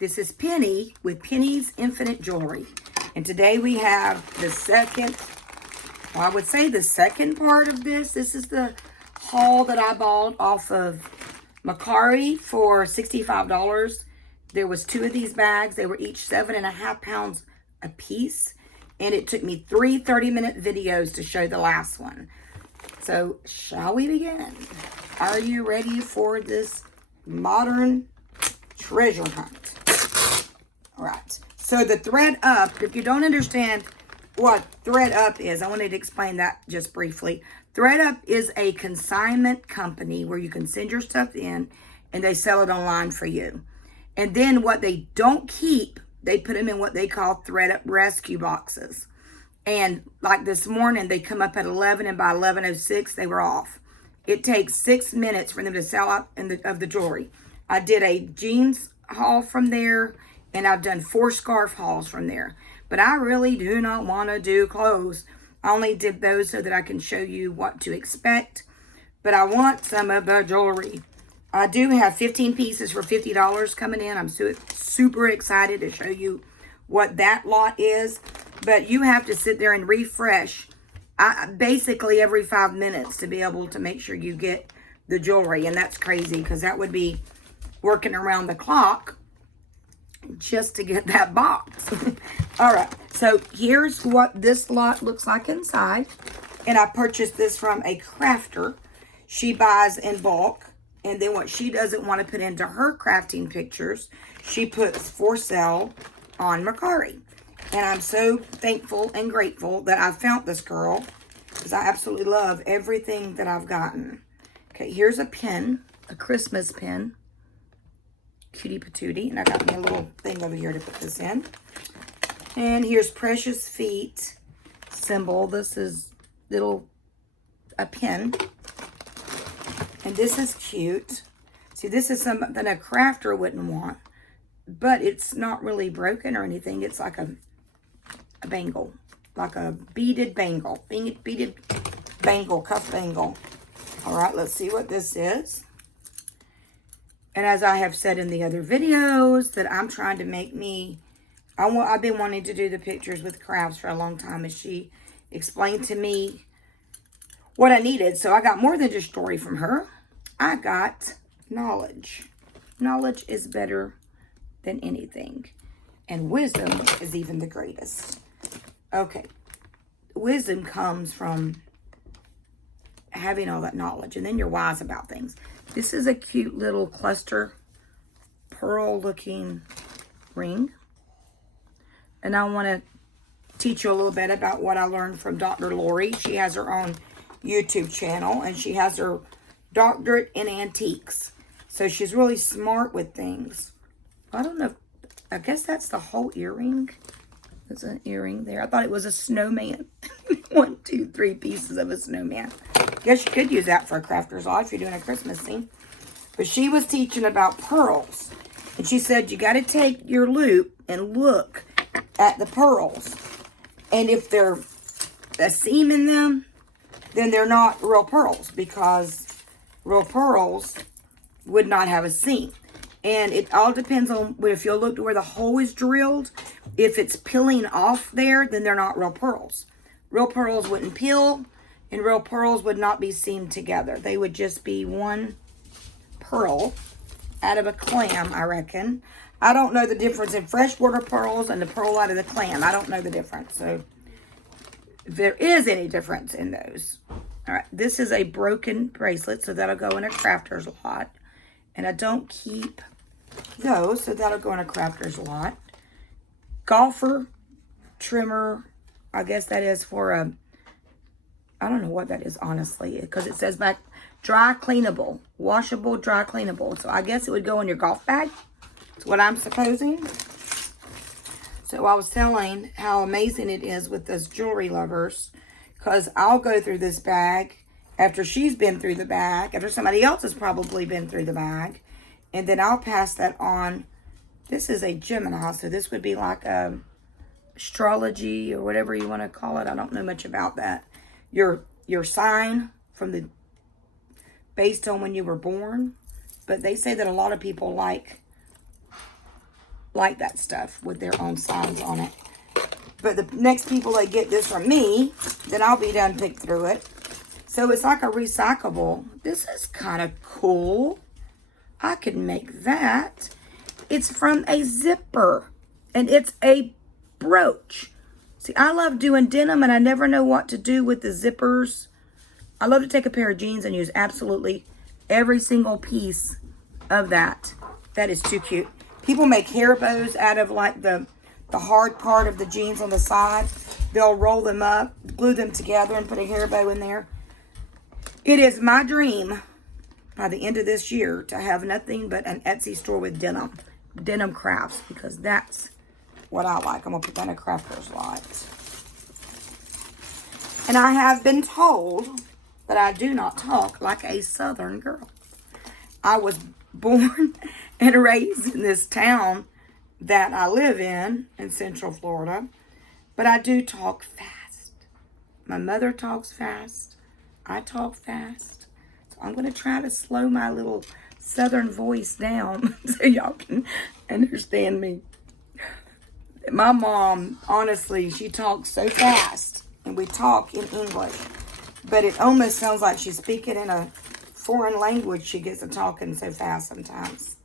This is Penny with Penny's Infinite Jewelry. And today we have the second, well, I would say the second part of this. This is the haul that I bought off of Mercari for $65. There was 2 of these bags. They were each 7.5 pounds a piece. And it took me 3 30-minute videos to show the last one. So, shall we begin? Are you ready for this modern treasure hunt? All right. So, the thread up, if you don't understand what thread up is, I wanted to explain that just briefly. Thread up is a consignment company where you can send your stuff in and they sell it online for you. And then what they don't keep, they put them in what they call thread up rescue boxes. And like this morning, they come up at 11 and by 11:06, they were off. It takes 6 minutes for them to sell out of the jewelry. I did a jeans haul from there and I've done 4 scarf hauls from there. But I really do not want to do clothes. I only did those so that I can show you what to expect. But I want some of the jewelry. I do have 15 pieces for $50 coming in. I'm super excited to show you what that lot is. But you have to sit there and refresh basically every 5 minutes to be able to make sure you get the jewelry. And that's crazy because that would be working around the clock just to get that box. All right. So here's what this lot looks like inside. And I purchased this from a crafter. She buys in bulk. And then what she doesn't want to put into her crafting pictures, she puts for sale on Mercari. And I'm so thankful and grateful that I found this girl because I absolutely love everything that I've gotten. Okay, here's a pin, a Christmas pin. Cutie patootie. And I got me a little thing over here to put this in. And here's Precious Feet symbol. This is a pin. And this is cute. See, this is something a crafter wouldn't want. But it's not really broken or anything. It's like a bangle. Like a beaded bangle. Beaded bangle, cuff bangle. All right, let's see what this is. And as I have said in the other videos, that I'm trying to make me... I've been wanting to do the pictures with crafts for a long time. As she explained to me what I needed. So I got more than just story from her. I got knowledge. Knowledge is better than anything. And wisdom is even the greatest. Okay. Wisdom comes from having all that knowledge. And then you're wise about things. This is a cute little cluster pearl looking ring. And I want to teach you a little bit about what I learned from Dr. Lori. She has her own YouTube channel and she has her doctorate in antiques. So she's really smart with things. I don't know. I guess that's the whole earring. There's an earring there. I thought it was a snowman. 1, 2, 3 pieces of a snowman. Guess you could use that for a crafter's haul if you're doing a Christmas scene. But she was teaching about pearls. And she said you got to take your loop and look at the pearls. And if there's a seam in them, then they're not real pearls, because real pearls would not have a seam. And it all depends on if you'll look to where the hole is drilled. If it's peeling off there, then they're not real pearls. Real pearls wouldn't peel, and real pearls would not be seamed together. They would just be one pearl out of a clam, I reckon. I don't know the difference in freshwater pearls and the pearl out of the clam. I don't know the difference. So if there is any difference in those. All right, this is a broken bracelet, so that'll go in a crafter's lot. And I don't keep those, so that'll go in a crafter's lot. Golfer trimmer, I guess that is for a, I don't know what that is, honestly, because it says back, dry cleanable, washable, dry cleanable. So I guess it would go in your golf bag. That's what I'm supposing. So I was telling how amazing it is with those jewelry lovers, because I'll go through this bag after she's been through the bag, after somebody else has probably been through the bag, and then I'll pass that on. This is a Gemini, so this would be like astrology or whatever you want to call it. I don't know much about that. Your sign from the based on when you were born, but they say that a lot of people like like that stuff with their own signs on it. But the next people that get this from me, then I'll be done pick through it. So it's like a recyclable. This is kind of cool. I could make that. It's from a zipper. And it's a brooch. See, I love doing denim and I never know what to do with the zippers. I love to take a pair of jeans and use absolutely every single piece of that. That is too cute. People make hair bows out of like the hard part of the jeans on the side. They'll roll them up, glue them together, and put a hair bow in there. It is my dream by the end of this year to have nothing but an Etsy store with denim crafts, because that's what I like. I'm going to put that in a crafter's lot. And I have been told that I do not talk like a Southern girl. I was born and raised in this town that I live in Central Florida, but I do talk fast. My mother talks fast. I talk fast. So I'm going to try to slow my little Southern voice down so y'all can understand me. My mom, honestly, she talks so fast, and we talk in English, but it almost sounds like she's speaking in a foreign language. She gets to talking so fast sometimes.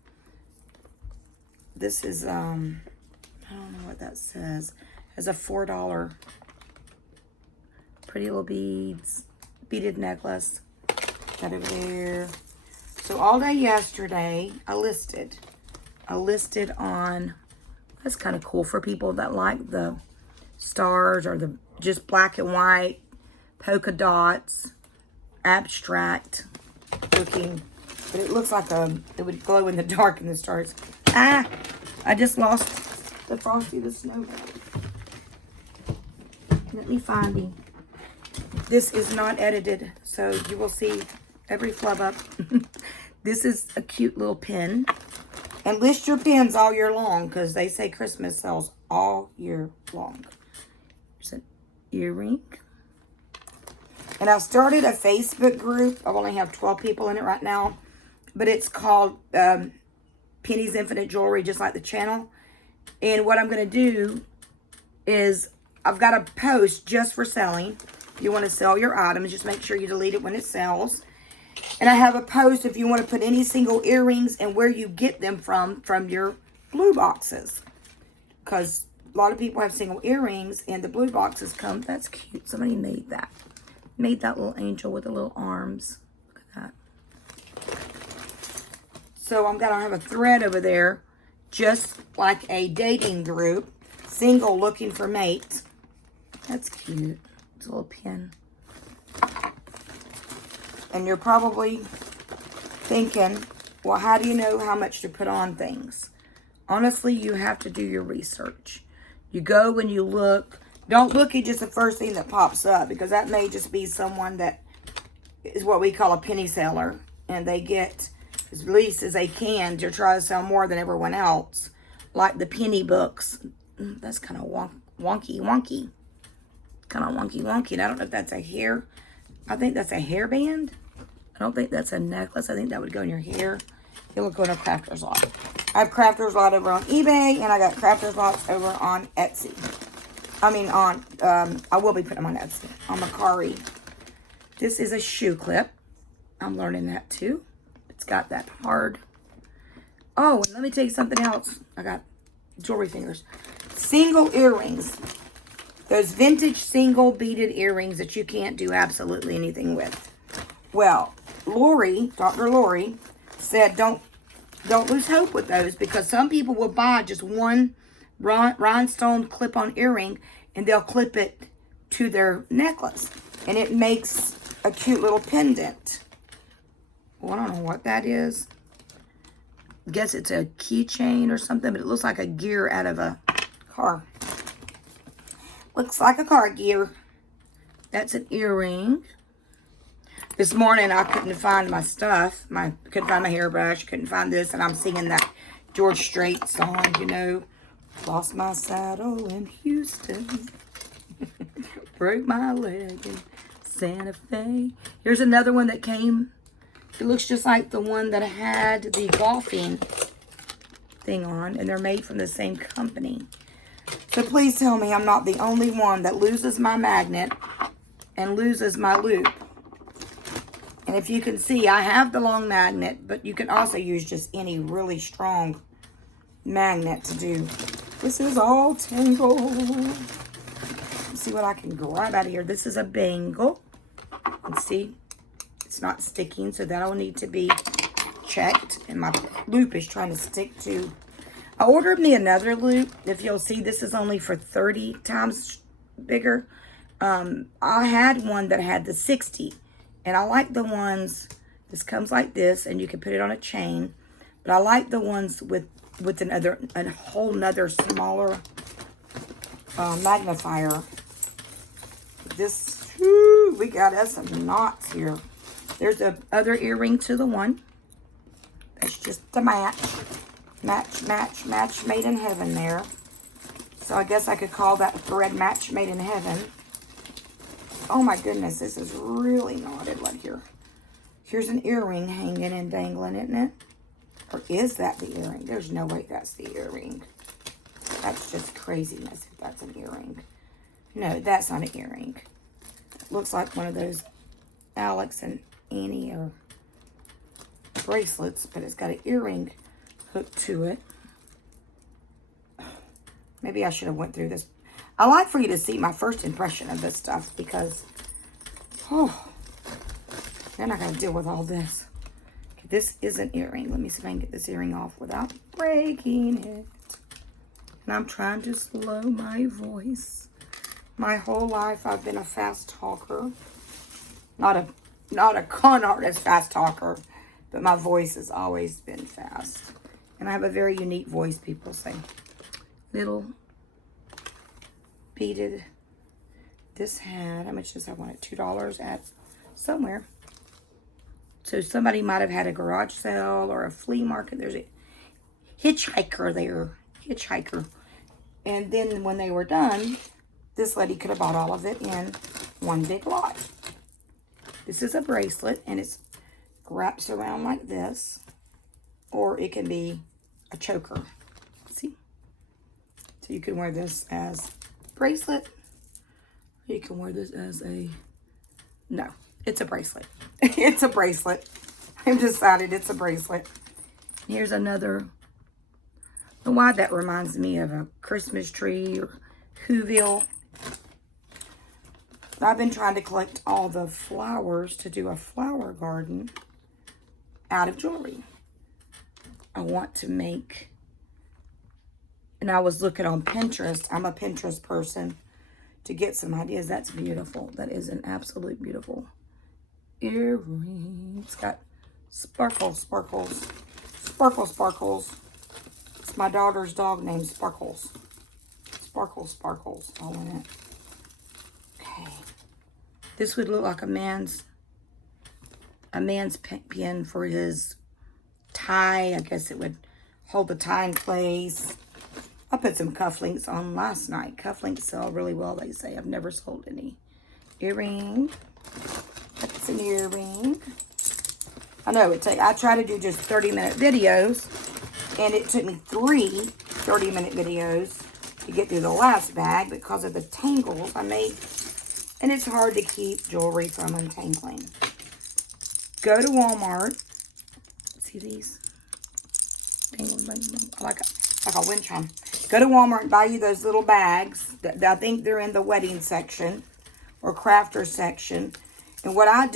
This is, I don't know what that says. It has a $4 pretty little beads, beaded necklace. Got over there. So all day yesterday, I listed on, that's kind of cool for people that like the stars or the just black and white, polka dots, abstract looking, but it looks like it would glow in the dark in the stars. Ah, I just lost the Frosty the Snowman. Let me find him. This is not edited, so you will see every flub up. This is a cute little pin. And list your pins all year long, because they say Christmas sells all year long. There's an earring. And I started a Facebook group. I only have 12 people in it right now. But it's called Penny's Infinite Jewelry, just like the channel. And what I'm going to do is I've got a post just for selling. If you want to sell your items, just make sure you delete it when it sells. And I have a post if you want to put any single earrings and where you get them from your blue boxes. Because a lot of people have single earrings and the blue boxes come. That's cute. Somebody made that. Made that little angel with the little arms. Look at that. So I'm going to have a thread over there, just like a dating group. Single looking for mates. That's cute. It's a little pin. And you're probably thinking, well, how do you know how much to put on things? Honestly, you have to do your research. You go and you look. Don't look at just the first thing that pops up, because that may just be someone that is what we call a penny seller. And they get as least as they can to try to sell more than everyone else. Like the penny books. That's kind of wonky. Kind of wonky. And I don't know if that's a hair. I think that's a hairband. I don't think that's a necklace. I think that would go in your hair. It'll go in a crafter's lot. I have crafter's lot over on eBay, and I got crafter's lots over on Etsy. I mean, I will be putting them on Etsy, on Mercari. This is a shoe clip. I'm learning that too. It's got that hard. Oh, and let me tell you something else. I got jewelry fingers. Single earrings. Those vintage single beaded earrings that you can't do absolutely anything with. Well, Lori, Dr. Lori, said don't lose hope with those, because some people will buy just one rhinestone clip-on earring and they'll clip it to their necklace. And it makes a cute little pendant. Well, I don't know what that is. Guess it's a keychain or something, but it looks like a gear out of a car. Looks like a car gear. That's an earring. This morning I couldn't find my stuff. Couldn't find my hairbrush. Couldn't find this. And I'm singing that George Strait song, you know. Lost my saddle in Houston. Broke my leg in Santa Fe. Here's another one that came. It looks just like the one that had the golfing thing on, and they're made from the same company. So please tell me I'm not the only one that loses my magnet and loses my loop. And if you can see, I have the long magnet, but you can also use just any really strong magnet to do. This is all tangled. Let's see what I can grab out of here. This is a bangle. And see, it's not sticking, so that'll need to be checked. And my loop is trying to stick to. I ordered me another loop. If you'll see, this is only for 30 times bigger. I had one that had the 60. And I like the ones, this comes like this, and you can put it on a chain. But I like the ones with a whole nother smaller magnifier. This, whoo, we got us some knots here. There's a other earring to the one. That's just a match. Match made in heaven there. So I guess I could call that thread match made in heaven. Oh my goodness, this is really knotted right here. Here's an earring hanging and dangling, isn't it? Or is that the earring? There's no way that's the earring. That's just craziness if that's an earring. No, that's not an earring. It looks like one of those Alex and Annie or bracelets, but it's got an earring hooked to it. Maybe I should have went through this. I like for you to see my first impression of this stuff because, oh, then I got to deal with all this. Okay, this is an earring. Let me see if I can get this earring off without breaking it. And I'm trying to slow my voice. My whole life I've been a fast talker. Not a con artist fast talker, but my voice has always been fast. And I have a very unique voice, people say. Little beaded. This had, how much does I want it? $2 at somewhere. So somebody might have had a garage sale or a flea market. There's a hitchhiker there. Hitchhiker. And then when they were done, this lady could have bought all of it in one big lot. This is a bracelet, and it's wraps around like this. Or it can be a choker. See? So you can wear this as bracelet. You can wear this as a, no, it's a bracelet. It's a bracelet. I've decided it's a bracelet. Here's another, I don't know why that reminds me of a Christmas tree or Whoville. I've been trying to collect all the flowers to do a flower garden out of jewelry. I want to make, and I was looking on Pinterest. I'm a Pinterest person to get some ideas. That's beautiful. That is an absolute beautiful earring. It's got sparkles. It's my daughter's dog named Sparkles. Sparkles, all in it. Okay. This would look like a man's pin for his tie. I guess it would hold the tie in place. I put some cufflinks on last night. Cufflinks sell really well, they say. I've never sold any. Earring. That's an earring. I know I try to do just 30-minute videos, and it took me 3 30-minute videos to get through the last bag because of the tangles I made. And it's hard to keep jewelry from untangling. Go to Walmart. See these? Like a wind chime. Go to Walmart and buy you those little bags. I think they're in the wedding section or crafter section. And what I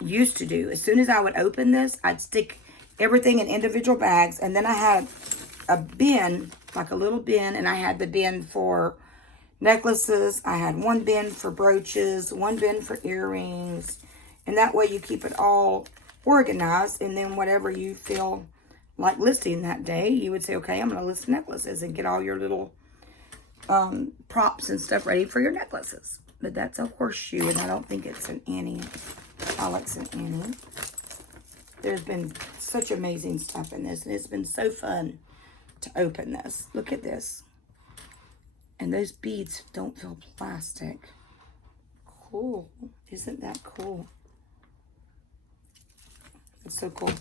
used to do, as soon as I would open this, I'd stick everything in individual bags. And then I had a bin, like a little bin, and I had the bin for necklaces. I had one bin for brooches, one bin for earrings. And that way you keep it all organized. And then whatever you feel like listing that day, you would say, okay, I'm going to list necklaces and get all your little props and stuff ready for your necklaces. But that's a horseshoe, and I don't think it's an Annie. Alex and Annie. There's been such amazing stuff in this, and it's been so fun to open this. Look at this. And those beads don't feel plastic. Cool. Isn't that cool? It's so cool.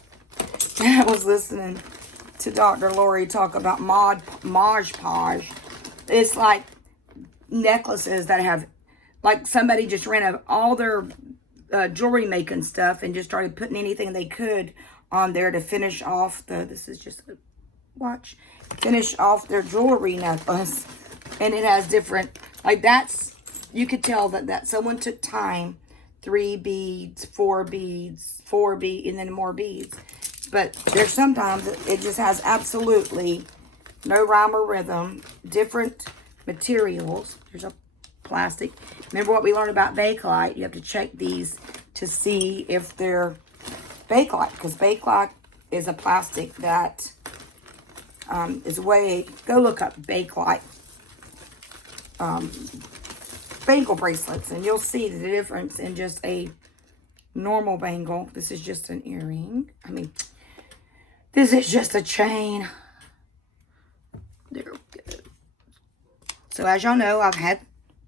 I was listening to Dr. Lori talk about Mod Podge. It's like necklaces that have, like somebody just ran out of all their jewelry making stuff and just started putting anything they could on there to finish off this is just a watch, finish off their jewelry necklace. And it has different, like that's, you could tell that someone took time, 3 beads, 4 beads, 4 beads, and then more beads. But there's sometimes it just has absolutely no rhyme or rhythm, different materials. There's a plastic. Remember what we learned about Bakelite? You have to check these to see if they're Bakelite, because Bakelite is a plastic that is way, go look up Bakelite bangle bracelets, and you'll see the difference in just a normal bangle. This is just an earring. I mean, this is just a chain. There we go. So as y'all know, I've had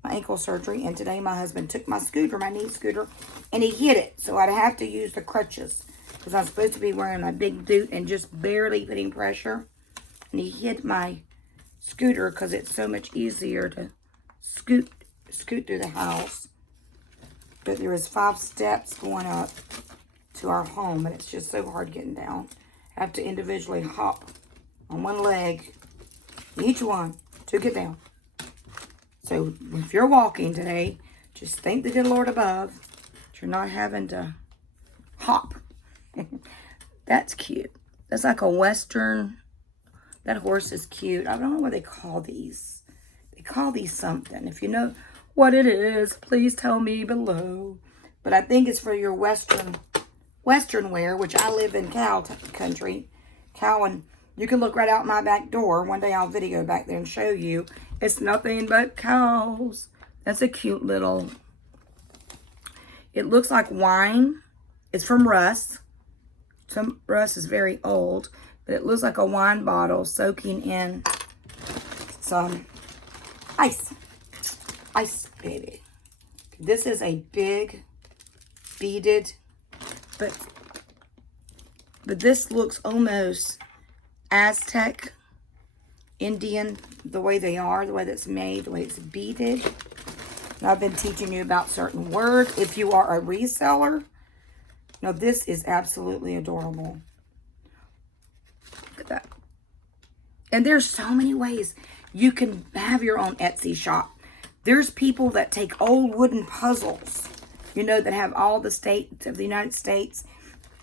my ankle surgery, and today my husband took my scooter, my knee scooter, and he hit it. So I'd have to use the crutches because I'm supposed to be wearing my big boot and just barely putting pressure. And he hit my scooter because it's so much easier to scoot through the house. But there is 5 steps going up to our home, and it's just so hard getting down. I have to individually hop on one leg, each one, to get down. So if you're walking today, just thank the good Lord above that you're not having to hop. That's cute. That's like a Western. That horse is cute. I don't know what they call these. They call these something. If you know what it is, please tell me below. But I think it's for your Western wear, which I live in cow country. Cow, and you can look right out my back door. One day I'll video back there and show you. It's nothing but cows. That's a cute little, it looks like wine. It's from Russ. Russ is very old, but it looks like a wine bottle soaking in some ice. Ice, baby. This is a big beaded, but this looks almost Aztec, Indian, the way they are, the way that's made, the way it's beaded. And I've been teaching you about certain words. If you are a reseller, now this is absolutely adorable. Look at that. And there's so many ways you can have your own Etsy shop. There's people that take old wooden puzzles, you know, that have all the states of the United States,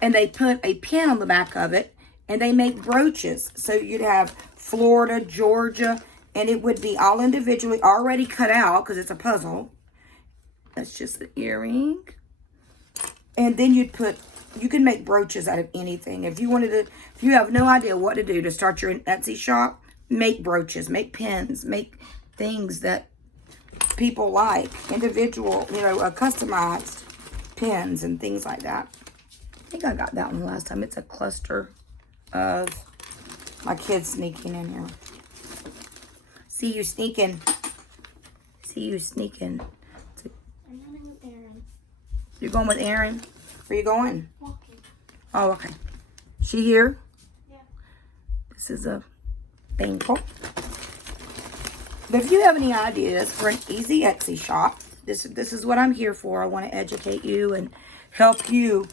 and they put a pin on the back of it, and they make brooches. So you'd have Florida, Georgia, and it would be all individually already cut out because it's a puzzle. That's just an earring. And then you can make brooches out of anything. If you wanted to, if you have no idea what to do to start your Etsy shop, make brooches, make pins, make things that people like, individual, you know, customized pins and things like that. I think I got that one last time. It's a cluster of my kids sneaking in here. See you sneaking. See you sneaking. I'm running with Aaron. You're going with Aaron? Where you going? Walking. Oh, okay. She here? Yeah. This is a bangle. But if you have any ideas for an easy Etsy shop, this is what I'm here for. I want to educate you and help you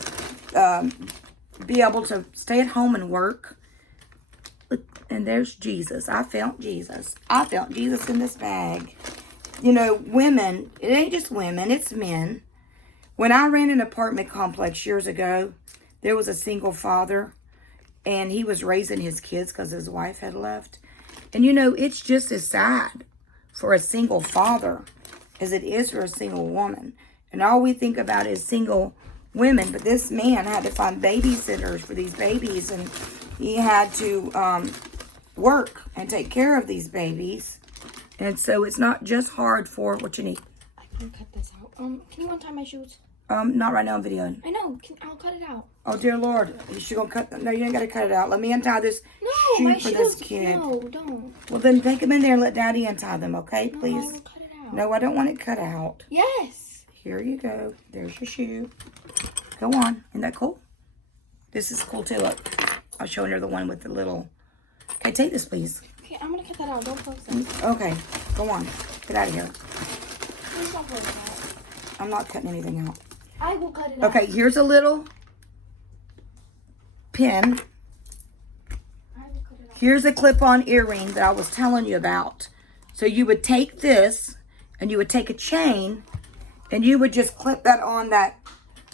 be able to stay at home and work. And there's Jesus. I found Jesus. I found Jesus in this bag. You know, women, it ain't just women, it's men. When I ran an apartment complex years ago, there was a single father, and he was raising his kids because his wife had left. And you know, it's just as sad for a single father as it is for a single woman. And all we think about is single women, but this man had to find babysitters for these babies, and he had to work and take care of these babies. And so it's not just hard for what you need. I can cut this out. Can you untie my shoes? Not right now, I'm videoing. I know. I'll cut it out. Oh dear Lord, you gonna cut? No, you ain't gotta cut it out. Let me untie this No, my shoe for shoes. this kid. No, don't. Well, then take them in there and let Daddy untie them, okay? Please. No, I will cut it out. No, I don't want it cut out. Yes. Here you go. There's your shoe. Go on. Isn't that cool? This is cool too. Look, I'll show her the one with the little Okay, take this, please. Okay, I'm gonna cut that out. Don't close it. Okay, go on. Get out of here. Please don't close it out. I'm not cutting anything out. I will cut it out. Okay, here's a little pin. I will cut it out. Here's a clip-on earring that I was telling you about. So you would take this, and you would take a chain, and you would just clip that on that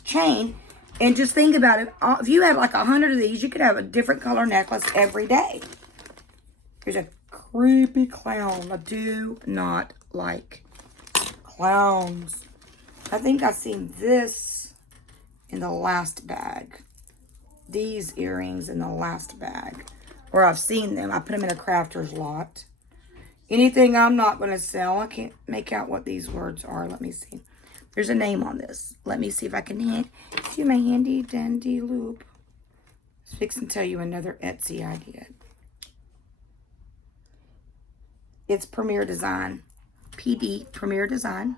chain, and just think about it. If you had like 100 of these, you could have a different color necklace every day. Here's a creepy clown. I do not like clowns. I think I've seen this in the last bag. These earrings in the last bag. Or I've seen them. I put them in a crafter's lot. Anything I'm not going to sell. I can't make out what these words are. Let me see. There's a name on this. Let me see if I can hand you my handy dandy loop. Let's fix and tell you another Etsy I did. It's Premier Design. PD, Premier Design.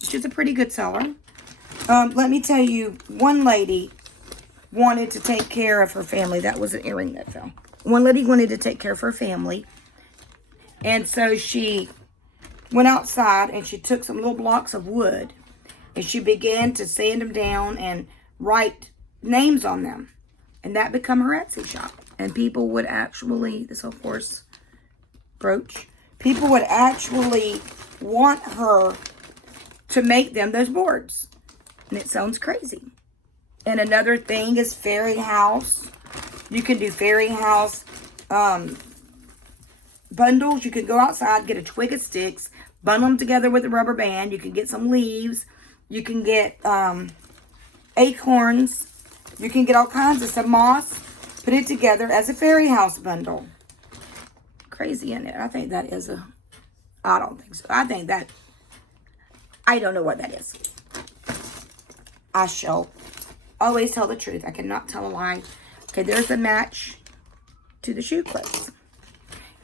Which is a pretty good seller. Let me tell you, one lady wanted to take care of her family. That was an earring that fell. One lady wanted to take care of her family. And so she went outside and she took some little blocks of wood. And she began to sand them down and write names on them. And that became her Etsy shop. And people would actually, this of course, brooch. People would actually want her to make them those boards. And it sounds crazy. And another thing is fairy house. You can do fairy house bundles. You can go outside, get a twig of sticks, bundle them together with a rubber band. You can get some leaves. You can get acorns. You can get all kinds of some moss. Put it together as a fairy house bundle. Crazy, isn't it? I think that is a... I don't think so. I think that... I don't know what that is. I shall always tell the truth. I cannot tell a lie. Okay, there's a match to the shoe clips.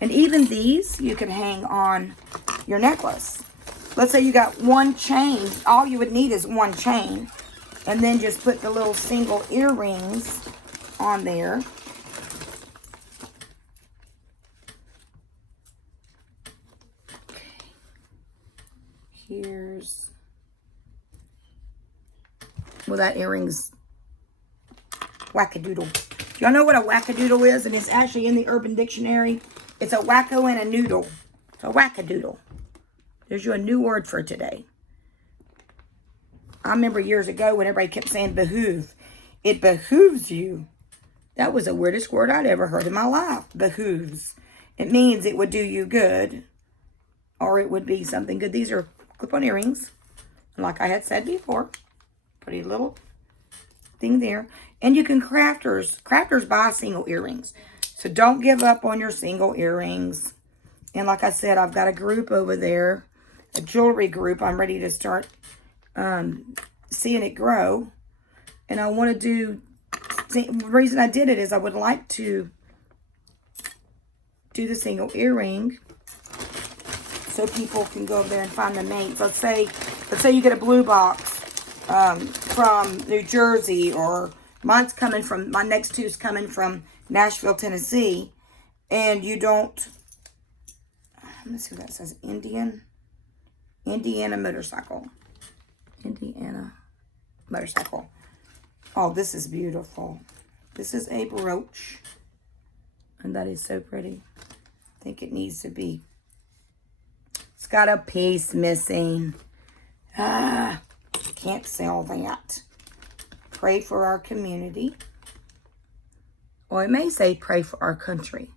And even these, you can hang on your necklace. Let's say you got one chain. All you would need is one chain. And then just put the little single earrings on there. Okay. Here's... Well, that earring's wackadoodle. Do y'all know what a wackadoodle is? And it's actually in the Urban Dictionary. It's a wacko and a noodle. It's a wackadoodle. There's you a new word for today. I remember years ago when everybody kept saying behoove. It behooves you. That was the weirdest word I'd ever heard in my life. Behooves. It means it would do you good. Or it would be something good. These are clip-on earrings. And like I had said before, pretty little thing there. And you can crafters buy single earrings. So don't give up on your single earrings. And like I said, I've got a group over there, a jewelry group. I'm ready to start seeing it grow. And I want to do, the reason I did it is I would like to do the single earring so people can go over there and find the mates. Let's say you get a blue box from New Jersey, or mine's coming from, my next two's coming from Nashville, Tennessee, and you don't, let me see what that says, Indiana motorcycle. Indiana motorcycle. Oh, this is beautiful. This is a brooch, and that is so pretty. I think it needs to be, it's got a piece missing. Can't sell that. Pray for our community. Or it may say pray for our country.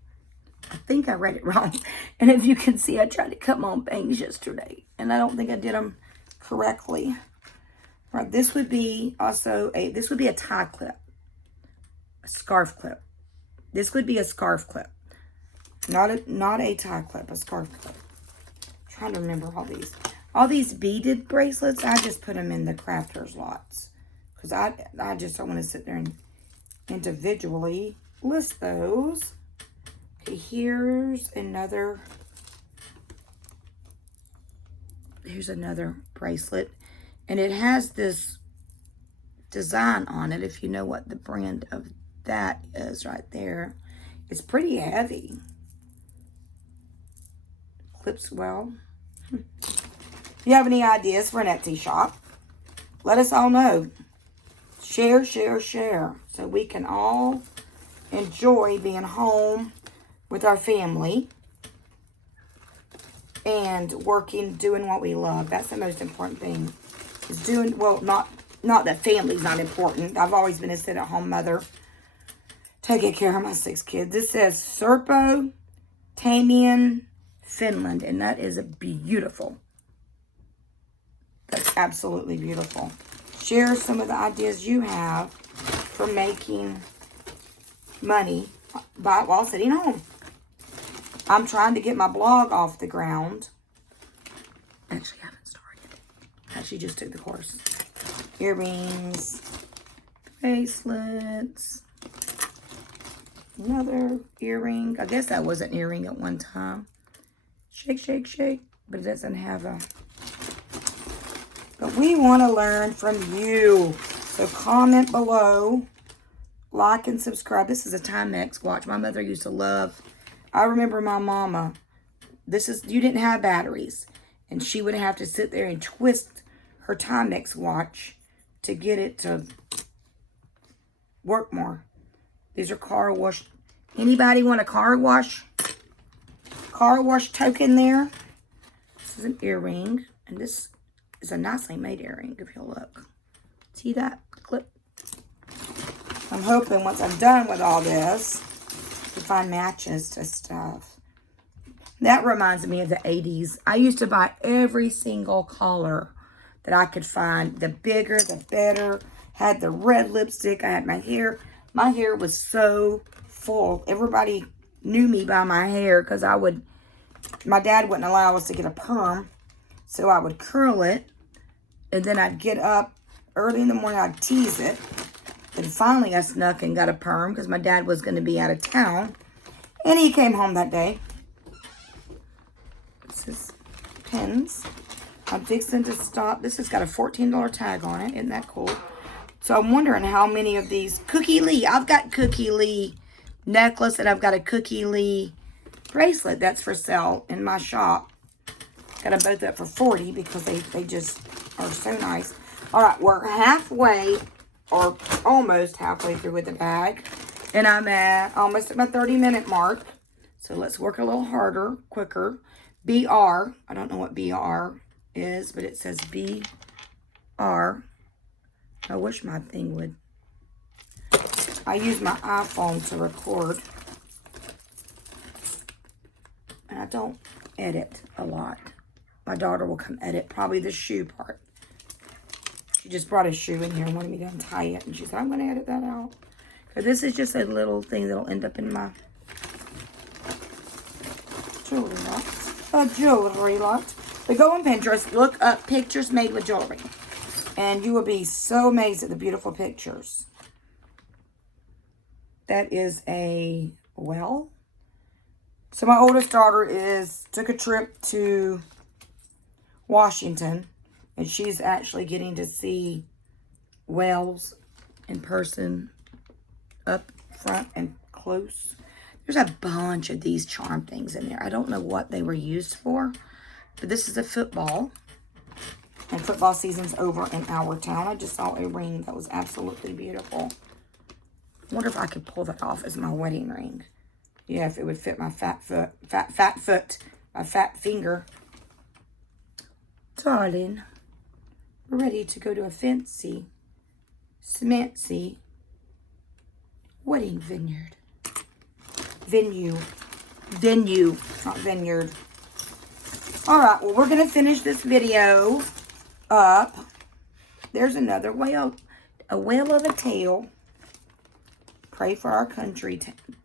I think I read it wrong. And if you can see, I tried to cut my own bangs yesterday. And I don't think I did them correctly. All right, this would be also this would be a tie clip. A scarf clip. This would be a scarf clip. Not a tie clip, a scarf clip. I'm trying to remember all these. All these beaded bracelets, I just put them in the crafters lots. Because I just don't want to sit there and individually list those. Okay, here's another bracelet. And it has this design on it, if you know what the brand of that is right there. It's pretty heavy. clips well. If you have any ideas for an Etsy shop, let us all know. Share, share, share. So we can all enjoy being home with our family and working, doing what we love. That's the most important thing. Is doing, well, not that family's not important. I've always been a sit-at-home mother, taking care of my 6 kids. This says Serpo, Tamian, Finland, and that is a beautiful. That's absolutely beautiful. Share some of the ideas you have for making money while sitting home. I'm trying to get my blog off the ground. Actually, I haven't started. Actually, just took the course. Earrings, bracelets, another earring. I guess that was an earring at one time. Shake, shake, shake. But it doesn't have a... But we want to learn from you. So comment below. Like and subscribe. This is a Timex watch. My mother used to love. I remember my mama. You didn't have batteries. And she would have to sit there and twist her Timex watch to get it to work more. These are car wash. Anybody want a car wash? Car wash token there. This is an earring. And this is a nicely made earring, if you'll look. See that clip? I'm hoping once I'm done with all this, to find matches to stuff. That reminds me of the 80s. I used to buy every single collar that I could find. The bigger, the better. Had the red lipstick. I had my hair. My hair was so full. Everybody knew me by my hair because my dad wouldn't allow us to get a perm. So I would curl it, and then I'd get up early in the morning, I'd tease it. And finally I snuck and got a perm because my dad was going to be out of town. And he came home that day. This is pins. I'm fixing to stop. This has got a $14 tag on it. Isn't that cool? So I'm wondering how many of these. Cookie Lee. I've got Cookie Lee necklace and I've got a Cookie Lee bracelet that's for sale in my shop. Got them both up for $40 because they just are so nice. All right, we're halfway or almost halfway through with the bag. And I'm almost at my 30-minute mark. So let's work a little harder, quicker. BR. I don't know what BR is, but it says BR. I wish my thing would. I use my iPhone to record. And I don't edit a lot. My daughter will come edit probably the shoe part. She just brought a shoe in here and wanted me to untie it. And she said, I'm going to edit that out. Because this is just a little thing that'll end up in my jewelry box. A jewelry lot. But go on Pinterest, look up pictures made with jewelry. And you will be so amazed at the beautiful pictures. That is a well. So my oldest daughter took a trip to Washington, and she's actually getting to see whales in person, up front and close. There's a bunch of these charm things in there. I don't know what they were used for, but this is a football, and football season's over in our town. I just saw a ring that was absolutely beautiful. I wonder if I could pull that off as my wedding ring. Yeah, if it would fit my fat finger. Darling, we're ready to go to a fancy, smancy wedding venue, not vineyard. All right, well, we're going to finish this video up. There's another whale, a whale of a tail. Pray for our country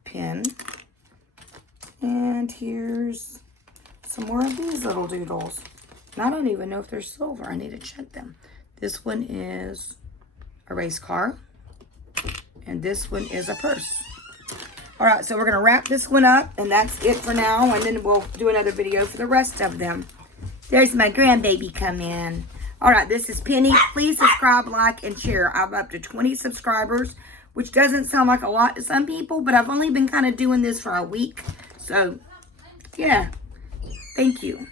pin. And here's some more of these little doodles. And I don't even know if they're silver. I need to check them. This one is a race car. And this one is a purse. All right, so we're going to wrap this one up. And that's it for now. And then we'll do another video for the rest of them. There's my grandbaby come in. All right, this is Penny. Please subscribe, like, and share. I'm up to 20 subscribers, which doesn't sound like a lot to some people. But I've only been kind of doing this for a week. So, yeah. Thank you.